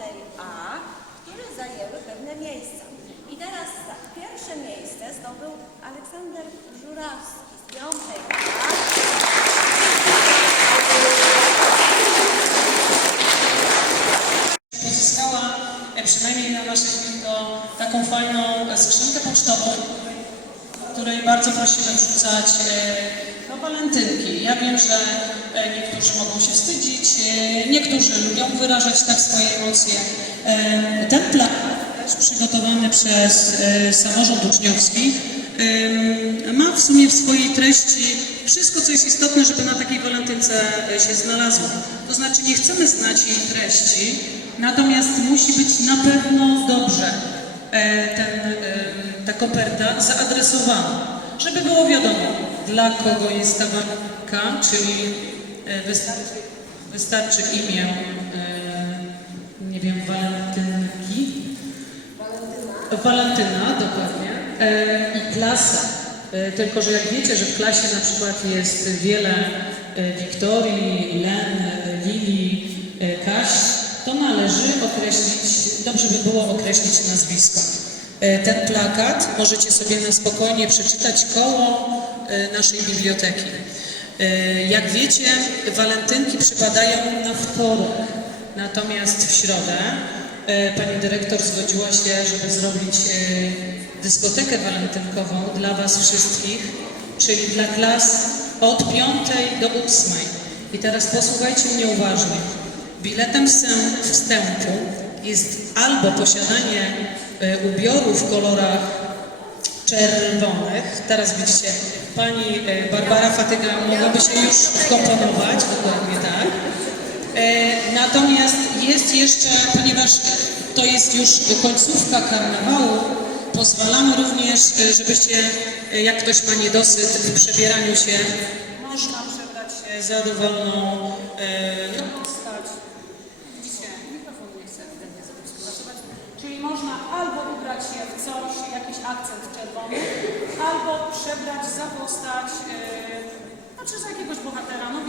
4A, które zajęły pewne miejsca. I teraz tak, pierwsze miejsce zdobył Aleksander Żurawski z 5A. Pozyskała e, przynajmniej na naszych taką fajną e, skrzynkę pocztową, której bardzo prosimy wrzucać e, no, walentynki. Ja wiem, że e, niektórzy mogą się wstydzić, e, niektórzy lubią wyrażać tak swoje emocje. Ten plan też przygotowany przez samorząd uczniowski ma w sumie w swojej treści wszystko, co jest istotne, żeby na takiej walentynce się znalazło. To znaczy nie chcemy znać jej treści, natomiast musi być na pewno dobrze ten, koperta zaadresowana, żeby było wiadomo, dla kogo jest ta walka, czyli e, wystarczy, wystarczy imię, e, nie wiem, walentynki, Walentyna, dokładnie. E, I klasę. E, tylko, że jak wiecie, że w klasie na przykład jest wiele Wiktorii, Len, Lili, Kaś, to należy określić, dobrze by było określić nazwiska. E, ten plakat możecie sobie na spokojnie przeczytać koło e, naszej biblioteki. E, jak wiecie, walentynki przypadają na wtorek, natomiast w środę Pani dyrektor zgodziła się, żeby zrobić dyskotekę walentynkową dla Was wszystkich, czyli dla klas od piątej do ósmej. I teraz posłuchajcie mnie uważnie. Biletem wstęp- wstępu jest albo posiadanie ubioru w kolorach czerwonych. Teraz widzicie, pani e, Barbara Fatyga mogłaby się już wkomponować, dokładnie tak. E, Natomiast jest jeszcze, ponieważ to jest już końcówka karnawału, pozwalamy również, e, żebyście, e, jak ktoś ma niedosyt w przebieraniu się, można przebrać się za dowolną e, no, postać. Widzicie, mikrofon nie chce ewidentnie za tym współpracować. Czyli można albo ubrać się w coś, jakiś akcent czerwony, albo przebrać za postać, e, znaczy za jakiegoś bohatera, no